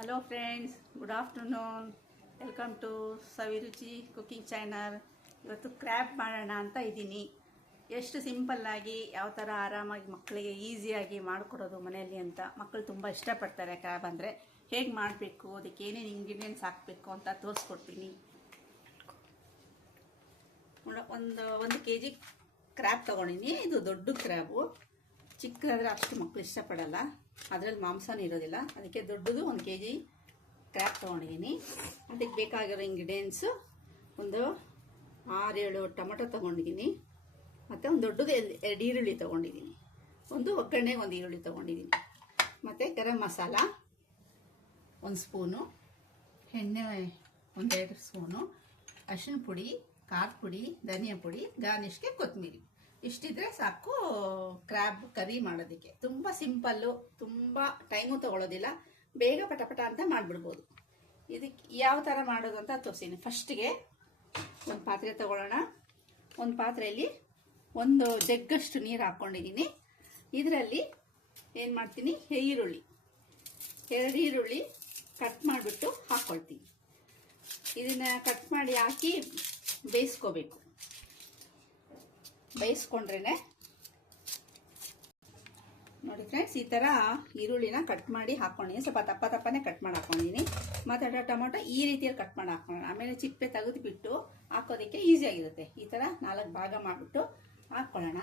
Hello friends, good afternoon. Welcome to Saviruchi cooking channel. ಇವತ್ತು crab ಮಾಡೋಣ ಅಂತ ಇದ್ದೀನಿ. ಎಷ್ಟು ಸಿಂಪಲ್ಲಾಗಿ ಯಾವ ಥರ ಆರಾಮಾಗಿ ಮಕ್ಕಳಿಗೆ ಈಸಿಯಾಗಿ ಮಾಡಿಕೊಡೋದು ಮನೆಯಲ್ಲಿ ಅಂತ. ಮಕ್ಕಳು ತುಂಬ ಇಷ್ಟಪಡ್ತಾರೆ ಕ್ರ್ಯಾಬ್ ಅಂದರೆ. ಹೇಗೆ ಮಾಡಬೇಕು, ಅದಕ್ಕೆ ಏನೇನು ಇಂಗ್ರೀಡಿಯೆಂಟ್ಸ್ ಹಾಕಬೇಕು ಅಂತ ತೋರಿಸ್ಕೊಡ್ತೀನಿ. ಒಂದು ಕೆ ಜಿ ಕ್ರ್ಯಾಬ್ ತೊಗೊಂಡಿನಿ. ಇದು ದೊಡ್ಡ ಕ್ರ್ಯಾಬು. ಚಿಕ್ಕದಾದರೆ ಅಷ್ಟು ಮಕ್ಕಳು ಇಷ್ಟಪಡಲ್ಲ, ಅದರಲ್ಲಿ ಮಾಂಸನೂ ಇರೋದಿಲ್ಲ. ಅದಕ್ಕೆ ದೊಡ್ಡದು 1 ಕೆ ಜಿ ಕ್ರ್ಯಾಬ್ ತೊಗೊಂಡಿದ್ದೀನಿ. ಅದಕ್ಕೆ ಬೇಕಾಗಿರೋ ಇಂಗ್ರೀಡಿಯೆಂಟ್ಸು ಒಂದು 6-7 ಟೊಮೊಟೊ ತೊಗೊಂಡಿದ್ದೀನಿ. ಮತ್ತು ಒಂದು ದೊಡ್ಡದು 2 ಈರುಳ್ಳಿ ತೊಗೊಂಡಿದ್ದೀನಿ. ಒಂದು ಒಗ್ಗರಣೆಗೆ 1 ಈರುಳ್ಳಿ ತೊಗೊಂಡಿದ್ದೀನಿ. ಮತ್ತು ಗರಂ ಮಸಾಲ 1 ಸ್ಪೂನು, ಎಣ್ಣೆ 1-2 ಸ್ಪೂನು, ಅರಿಶಿನ ಪುಡಿ, ಖಾರದ ಪುಡಿ, ಧನಿಯಾ ಪುಡಿ, ಗಾರ್ನಿಷ್ಗೆ ಕೊತ್ತಂಬರಿ. ಇಷ್ಟಿದ್ರೆ ಸಾಕು ಕ್ರ್ಯಾಬ್ ಕರಿ ಮಾಡೋದಕ್ಕೆ. ತುಂಬ ಸಿಂಪಲ್ಲು, ತುಂಬ ಟೈಮು ತೊಗೊಳ್ಳೋದಿಲ್ಲ, ಬೇಗ ಪಟಪಟ ಅಂತ ಮಾಡಿಬಿಡ್ಬೋದು. ಇದಕ್ಕೆ ಯಾವ ಥರ ಮಾಡೋದು ಅಂತ ತೋರಿಸ್ತೀನಿ. ಫಸ್ಟಿಗೆ ಒಂದು ಪಾತ್ರೆ ತೊಗೊಳ್ಳೋಣ. ಒಂದು ಪಾತ್ರೆಯಲ್ಲಿ 1 ಜಗ್ಗಷ್ಟು ನೀರು ಹಾಕ್ಕೊಂಡಿದ್ದೀನಿ. ಇದರಲ್ಲಿ ಏನು ಮಾಡ್ತೀನಿ, ಈರುಳ್ಳಿ 2 ಈರುಳ್ಳಿ ಕಟ್ ಮಾಡಿಬಿಟ್ಟು ಹಾಕ್ಕೊಳ್ತೀನಿ. ಇದನ್ನು ಕಟ್ ಮಾಡಿ ಹಾಕಿ ಬೇಯಿಸ್ಕೋಬೇಕು. ಬೇಯಿಸ್ಕೊಂಡ್ರೆ ನೋಡಿ ಫ್ರೆಂಡ್ಸ್, ಈ ಥರ ಈರುಳ್ಳಿನ ಕಟ್ ಮಾಡಿ ಹಾಕ್ಕೊಂಡಿದ್ದೀನಿ. ಸ್ವಲ್ಪ ತಪ್ಪನೇ ಕಟ್ ಮಾಡಿ ಹಾಕ್ಕೊಂಡಿದ್ದೀನಿ. ಮತ್ತು ಟೊಮೊಟೊ ಈ ರೀತಿಯಲ್ಲಿ ಕಟ್ ಮಾಡಿ ಹಾಕ್ಕೊಳ್ಳೋಣ. ಆಮೇಲೆ ಚಿಪ್ಪೆ ತೆಗೆದುಬಿಟ್ಟು ಹಾಕೋದಕ್ಕೆ ಈಸಿಯಾಗಿರುತ್ತೆ. ಈ ಥರ 4 ಭಾಗ ಮಾಡಿಬಿಟ್ಟು ಹಾಕ್ಕೊಳ್ಳೋಣ.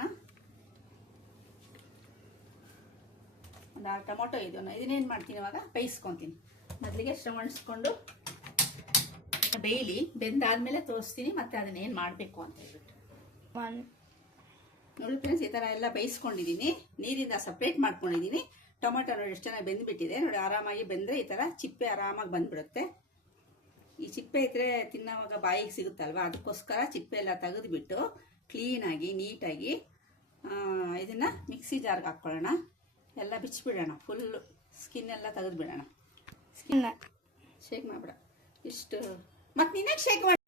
ಒಂದು 6 ಟೊಮೊಟೊ ಇದನ್ನೇನು ಮಾಡ್ತೀನಿ, ಇವಾಗ ಬೇಯಿಸ್ಕೊತೀನಿ. ಮೊದಲಿಗೆ ಸ್ಟವ್ ಅಂಟಿಸ್ಕೊಂಡು ಬೇಯಲಿ. ಬೆಂದಾದ್ಮೇಲೆ ತೋರಿಸ್ತೀನಿ ಮತ್ತೆ ಅದನ್ನೇನು ಮಾಡಬೇಕು ಅಂತ ಹೇಳ್ಬಿಟ್ಟು. ನೋಡಿ ಫ್ರೆಂಡ್ಸ್, ಈ ಥರ ಎಲ್ಲ ಬೇಯಿಸ್ಕೊಂಡಿದ್ದೀನಿ. ನೀರಿಂದ ಸಪ್ರೇಟ್ ಮಾಡ್ಕೊಂಡಿದ್ದೀನಿ. ಟೊಮೆಟೊ ನೋಡಿ ಎಷ್ಟು ಚೆನ್ನಾಗಿ ಬೆಂದುಬಿಟ್ಟಿದೆ. ನೋಡಿ, ಆರಾಮಾಗಿ ಬೆಂದರೆ ಈ ಥರ ಚಿಪ್ಪೆ ಆರಾಮಾಗಿ ಬಂದುಬಿಡುತ್ತೆ. ಈ ಚಿಪ್ಪೆ ಇದ್ದರೆ ತಿನ್ನೋವಾಗ ಬಾಯಿಗೆ ಸಿಗುತ್ತಲ್ವ, ಅದಕ್ಕೋಸ್ಕರ ಚಿಪ್ಪೆ ಎಲ್ಲ ತೆಗೆದುಬಿಟ್ಟು ಕ್ಲೀನಾಗಿ ನೀಟಾಗಿ ಇದನ್ನು ಮಿಕ್ಸಿ ಜಾರ್ಗೆ ಹಾಕ್ಕೊಳ್ಳೋಣ. ಎಲ್ಲ ಬಿಚ್ಚಿಬಿಡೋಣ. ಫುಲ್ಲು ಸ್ಕಿನ್ ಎಲ್ಲ ತೆಗೆದುಬಿಡೋಣ. ಸ್ಕಿನ್ನ ಶೇಕ್ ಮಾಡಿಬಿಡ. ಇಷ್ಟು ಮತ್ತು ನೀನೇ ಶೇಕ್ ಮಾಡಿ.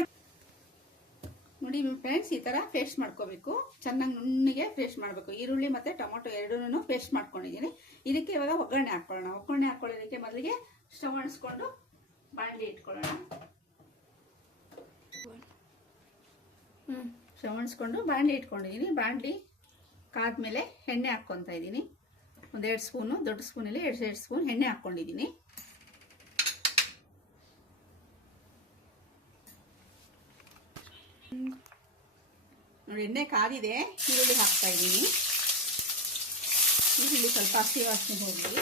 ನೋಡಿ ಫ್ರೆಂಡ್ಸ್, ಈ ಥರ ಪೇಸ್ಟ್ ಮಾಡ್ಕೋಬೇಕು. ಚೆನ್ನಾಗಿ ನುಣ್ಣಗೆ ಪೇಸ್ಟ್ ಮಾಡಬೇಕು. ಈರುಳ್ಳಿ ಮತ್ತು ಟೊಮೊಟೊ ಎರಡೂ ಪೇಸ್ಟ್ ಮಾಡ್ಕೊಂಡಿದ್ದೀನಿ. ಇದಕ್ಕೆ ಇವಾಗ ಒಗ್ಗರಣೆ ಹಾಕ್ಕೊಳ್ಳೋಣ. ಒಗ್ಗರಣೆ ಹಾಕ್ಕೊಳ್ಳೋದಕ್ಕೆ ಮೊದಲಿಗೆ ಸ್ಟವ್ ಅಂಟಿಸ್ಕೊಂಡು ಬಾಣಲಿ ಇಟ್ಕೊಳ್ಳೋಣ. ಸ್ಟವ್ ಅಂಟಿಸ್ಕೊಂಡು ಬಾಣಲಿ ಇಟ್ಕೊಂಡಿದ್ದೀನಿ. ಬಾಣಲಿ ಕಾದ್ಮೇಲೆ ಎಣ್ಣೆ ಹಾಕ್ಕೊತಾ ಇದ್ದೀನಿ. 1-2 ಸ್ಪೂನು, ದೊಡ್ಡ ಸ್ಪೂನಲ್ಲಿ 2 ಸ್ಪೂನ್ ಎಣ್ಣೆ ಹಾಕ್ಕೊಂಡಿದ್ದೀನಿ. ನೋಡಿ, ಎಣ್ಣೆ ಕಾದಿದೆ. ಈರುಳ್ಳಿ ಹಾಕ್ತಾ ಇದ್ದೀನಿ. ಈರುಳ್ಳಿ ಸ್ವಲ್ಪ ಹಸಿ ವಾಸನೆ ಹೋಗಲಿ.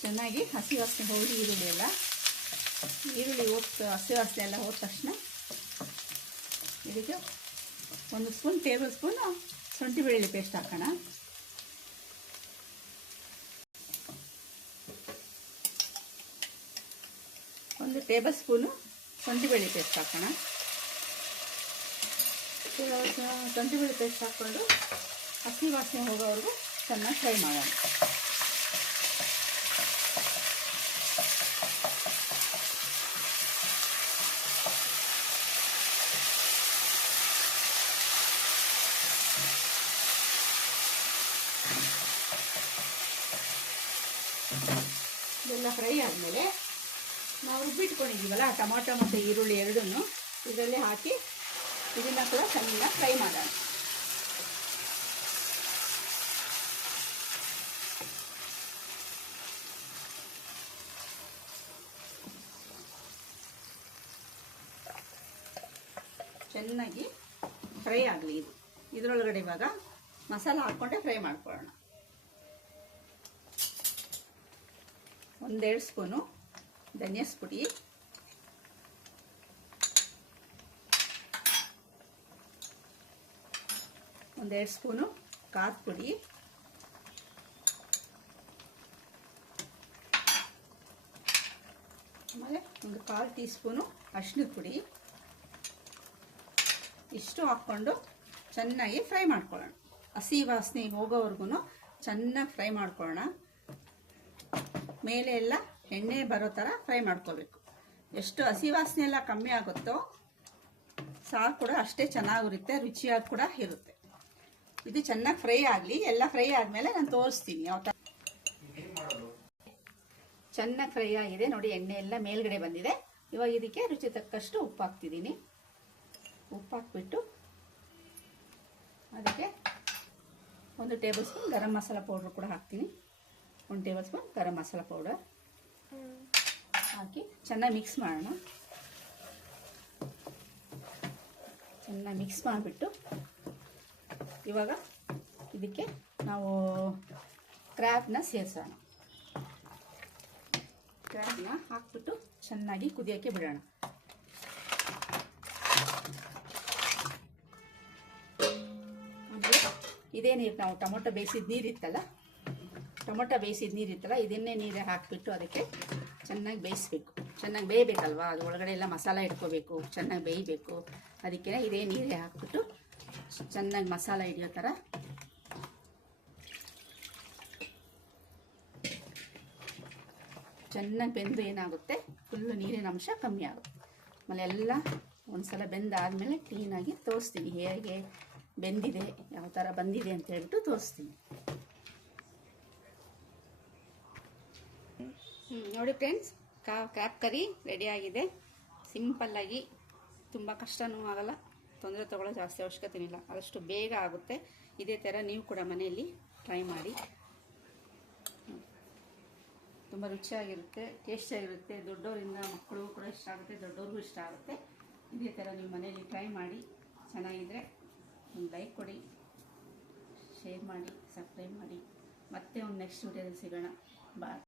ಚೆನ್ನಾಗಿ ಹಸಿ ವಾಸನೆ ಹೋಗಿ ಈರುಳ್ಳಿ ಹಸಿ ವಾಸನೆ ಎಲ್ಲ ಹೋದ ತಕ್ಷಣ ಇದಕ್ಕೆ 1 ಟೇಬಲ್ ಸ್ಪೂನು ಶುಂಠಿ ಬೆಳ್ಳುಳ್ಳಿ ಪೇಸ್ಟ್ ಹಾಕೋಣ. ಒಂದು ಟೇಬಲ್ ಸ್ಪೂನು ಶುಂಠಿ ಬೆಳ್ಳುಳ್ಳಿ ಪೇಸ್ಟ್ ಹಾಕೋಣ. ಶುಂಠಿ ಬೆಳ್ಳುಳ್ಳಿ ಪೇಸ್ಟ್ ಹಾಕ್ಕೊಂಡು ಹಸಿ ವಾಸನೆ ಹೋಗೋವರೆಗೂ ಚೆನ್ನಾಗಿ ಫ್ರೈ ಮಾಡೋಣ. ಇದೆಲ್ಲ ಫ್ರೈ ಆದಮೇಲೆ ನಾವು ರುಬ್ಬಿಟ್ಕೊಂಡಿದ್ದೀವಲ್ಲ ಟೊಮೊಟೊ ಮತ್ತು ಈರುಳ್ಳಿ ಎರಡೂ ಇದರಲ್ಲಿ ಹಾಕಿ ಇದನ್ನು ಕೂಡ ಚೆನ್ನಾಗಿ ಫ್ರೈ ಮಾಡೋಣ. ಚೆನ್ನಾಗಿ ಫ್ರೈ ಆಗಲಿ. ಇದರೊಳಗಡೆ ಇವಾಗ ಮಸಾಲ ಹಾಕ್ಕೊಂಡೆ ಫ್ರೈ ಮಾಡ್ಕೊಳ್ಳೋಣ. 1-2 ಸ್ಪೂನು ಧನಿಯಾ ಪುಡಿ, 1-2 ಸ್ಪೂನು ಖಾರದ ಪುಡಿ, ಆಮೇಲೆ 1/4 ಟೀ ಸ್ಪೂನು ಅರಿಶಿನದ ಪುಡಿ. ಇಷ್ಟು ಹಾಕ್ಕೊಂಡು ಚೆನ್ನಾಗಿ ಫ್ರೈ ಮಾಡ್ಕೊಳ್ಳೋಣ. ಹಸಿ ವಾಸನೆ ಹೋಗೋವರೆಗೂ ಚೆನ್ನಾಗಿ ಫ್ರೈ ಮಾಡ್ಕೊಳ್ಳೋಣ. ಮೇಲೆ ಎಲ್ಲ ಎಣ್ಣೆ ಬರೋ ಥರ ಫ್ರೈ ಮಾಡ್ಕೋಬೇಕು. ಎಷ್ಟು ಹಸಿ ವಾಸನೆ ಎಲ್ಲ ಕಮ್ಮಿ ಆಗುತ್ತೋ ಸಾರು ಕೂಡ ಅಷ್ಟೇ ಚೆನ್ನಾಗಿರುತ್ತೆ, ರುಚಿಯಾಗಿ ಕೂಡ ಇರುತ್ತೆ. ಇದು ಚೆನ್ನಾಗಿ ಫ್ರೈ ಆಗಲಿ. ಎಲ್ಲ ಫ್ರೈ ಆದಮೇಲೆ ನಾನು ತೋರಿಸ್ತೀನಿ ಯಾವ ಥರ. ಚೆನ್ನಾಗಿ ಫ್ರೈ ಆಗಿದೆ ನೋಡಿ, ಎಣ್ಣೆ ಎಲ್ಲ ಮೇಲ್ಗಡೆ ಬಂದಿದೆ. ಇವಾಗ ಇದಕ್ಕೆ ರುಚಿ ತಕ್ಕಷ್ಟು ಉಪ್ಪು ಹಾಕ್ತಿದ್ದೀನಿ. ಉಪ್ಪು ಹಾಕ್ಬಿಟ್ಟು ಅದಕ್ಕೆ 1 table spoon garam masala powder ಕೂಡ ಹಾಕ್ತೀನಿ. 1 table spoon garam masala powder ಹಾಕಿ ಚೆನ್ನಾಗಿ ಮಿಕ್ಸ್ ಮಾಡೋಣ. ಚೆನ್ನಾಗಿ ಮಿಕ್ಸ್ ಮಾಡಿಬಿಟ್ಟು ಇವಾಗ ಇದಕ್ಕೆ ನಾವು ಕ್ರ್ಯಾಬ್ನ ಸೇರಿಸೋಣ. ಕ್ರ್ಯಾಬ್ನ ಹಾಕ್ಬಿಟ್ಟು ಚೆನ್ನಾಗಿ ಕುದಿಯೋಕ್ಕೆ ಬಿಡೋಣ. ಆಮೇಲೆ ಇದೇ ನೀರು, ನಾವು ಟೊಮೊಟೊ ಬೇಯಿಸಿದ ನೀರಿತ್ತಲ್ಲ, ಇದನ್ನೇ ನೀರೇ ಹಾಕಿಬಿಟ್ಟು ಅದಕ್ಕೆ ಚೆನ್ನಾಗಿ ಬೇಯಿಸ್ಬೇಕು. ಚೆನ್ನಾಗಿ ಬೇಯಬೇಕಲ್ವಾ, ಅದು ಒಳಗಡೆ ಎಲ್ಲ ಮಸಾಲ ಇಟ್ಕೋಬೇಕು, ಚೆನ್ನಾಗಿ ಬೇಯಬೇಕು. ಅದಕ್ಕೆ ಇದೇ ನೀರೇ ಹಾಕ್ಬಿಟ್ಟು ಚೆನ್ನಾಗಿ ಮಸಾಲ ಹಿಡಿಯೋ ಥರ ಚೆನ್ನಾಗಿ ಬೆಂದು ಏನಾಗುತ್ತೆ, ಫುಲ್ಲು ನೀರಿನ ಅಂಶ ಕಮ್ಮಿ ಆಗುತ್ತೆ. ಆಮೇಲೆ ಎಲ್ಲ ಒಂದ್ಸಲ ಬೆಂದಾದಮೇಲೆ ಕ್ಲೀನಾಗಿ ತೋರಿಸ್ತೀನಿ, ಹೇಗೆ ಬೆಂದಿದೆ, ಯಾವ ಥರ ಬಂದಿದೆ ಅಂತ ಹೇಳ್ಬಿಟ್ಟು ತೋರಿಸ್ತೀನಿ. ನೋಡಿ ಫ್ರೆಂಡ್ಸ್, ಕ್ರ್ಯಾಬ್ ಕರಿ ರೆಡಿಯಾಗಿದೆ. ಸಿಂಪಲ್ಲಾಗಿ, ತುಂಬ ಕಷ್ಟನೂ ಆಗಲ್ಲ, ತೊಂದರೆ ತೊಗೊಳ್ಳೋ ಜಾಸ್ತಿ ಅವಶ್ಯಕತೆ ಇಲ್ಲ, ಆದಷ್ಟು ಬೇಗ ಆಗುತ್ತೆ. ಇದೇ ಥರ ನೀವು ಕೂಡ ಮನೆಯಲ್ಲಿ ಟ್ರೈ ಮಾಡಿ. ತುಂಬ ರುಚಿಯಾಗಿರುತ್ತೆ, ಟೇಸ್ಟಿಯಾಗಿರುತ್ತೆ. ದೊಡ್ಡವರಿಂದ ಮಕ್ಕಳು ಕೂಡ ಇಷ್ಟ ಆಗುತ್ತೆ, ದೊಡ್ಡವ್ರಿಗೂ ಇಷ್ಟ ಆಗುತ್ತೆ. ಇದೇ ಥರ ನೀವು ಮನೆಯಲ್ಲಿ ಟ್ರೈ ಮಾಡಿ. ಚೆನ್ನಾಗಿದ್ದರೆ ಒಂದು ಲೈಕ್ ಕೊಡಿ, ಶೇರ್ ಮಾಡಿ, ಸಬ್ಸ್ಕ್ರೈಬ್ ಮಾಡಿ. ಮತ್ತೆ ಒಂದು ನೆಕ್ಸ್ಟ್ ವಿಡಿಯೋದಲ್ಲಿ ಸಿಗೋಣ. ಬಾಯ್.